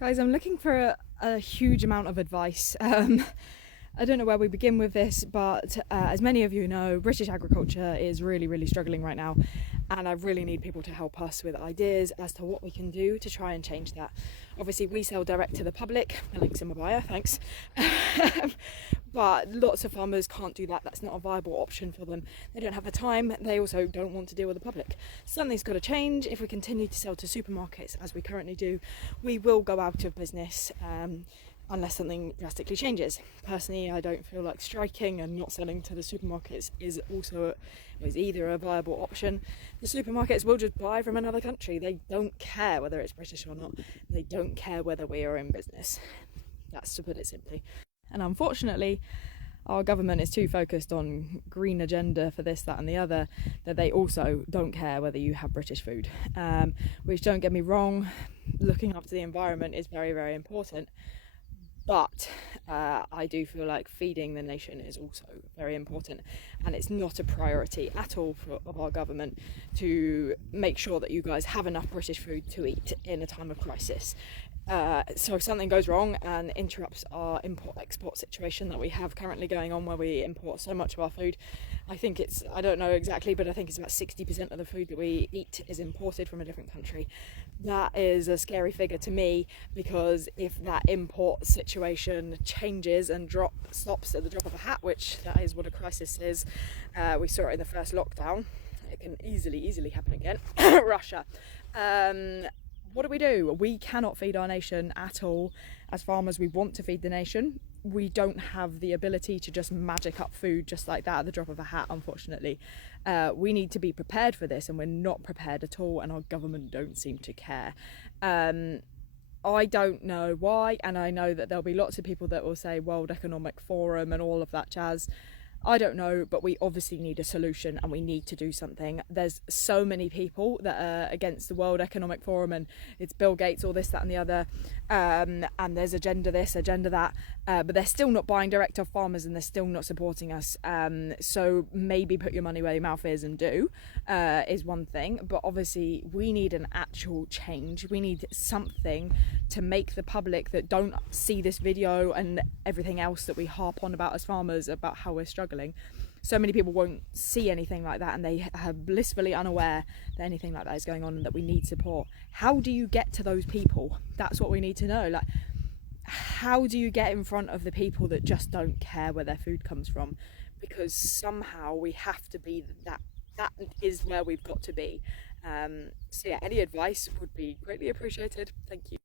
Guys, I'm looking for a huge amount of advice. I don't know where we begin with this, but as many of you know, British agriculture is really struggling right now, and I really need people to help us with ideas as to what we can do to try and change that. Obviously, we sell direct to the public. The link's in my bio, thanks. But lots of farmers can't do that. That's not a viable option for them. They don't have the time. They also don't want to deal with the public. Something's got to change. If we continue to sell to supermarkets as we currently do, we will go out of business. Unless something drastically changes. Personally, I don't feel like striking and not selling to the supermarkets is either a viable option. The supermarkets will just buy from another country. They don't care whether it's British or not. They don't care whether we are in business. That's to put it simply. And unfortunately, our government is too focused on green agenda for this, that and the other, that they also don't care whether you have British food. Which, don't get me wrong, looking after the environment is very important. But I do feel like feeding the nation is also very important, and it's not a priority at all of our government to make sure that you guys have enough British food to eat in a time of crisis. So if something goes wrong and interrupts our import-export situation that we have currently going on, where we import so much of our food, I don't know exactly, but I think it's about 60% of the food that we eat is imported from a different country. That is a scary figure to me, because if that import situation changes and stops at the drop of a hat, which that is what a crisis is, we saw it in the first lockdown, it can easily happen again. Russia. What do? We cannot feed our nation at all. As farmers, we want to feed the nation. We don't have the ability to just magic up food just like that at the drop of a hat, unfortunately. We need to be prepared for this, and we're not prepared at all, and our government don't seem to care. I don't know why, and I know that there'll be lots of people that will say World Economic Forum and all of that jazz. I don't know, but we obviously need a solution, and we need to do something. There's so many people that are against the World Economic Forum, and it's Bill Gates, all this, that and the other, and there's agenda this, agenda that, but they're still not buying direct off farmers, and they're still not supporting us. So maybe put your money where your mouth is and do, is one thing, but obviously we need an actual change. We need something to make the public that don't see this video and everything else that we harp on about as farmers, about how we're struggling. So many people won't see anything like that, and they are blissfully unaware that anything like that is going on and that we need support. How do you get to those people? That's what we need to know. Like, how do you get in front of the people that just don't care where their food comes from? Because somehow we have to be that is where we've got to be. So yeah, any advice would be greatly appreciated. Thank you.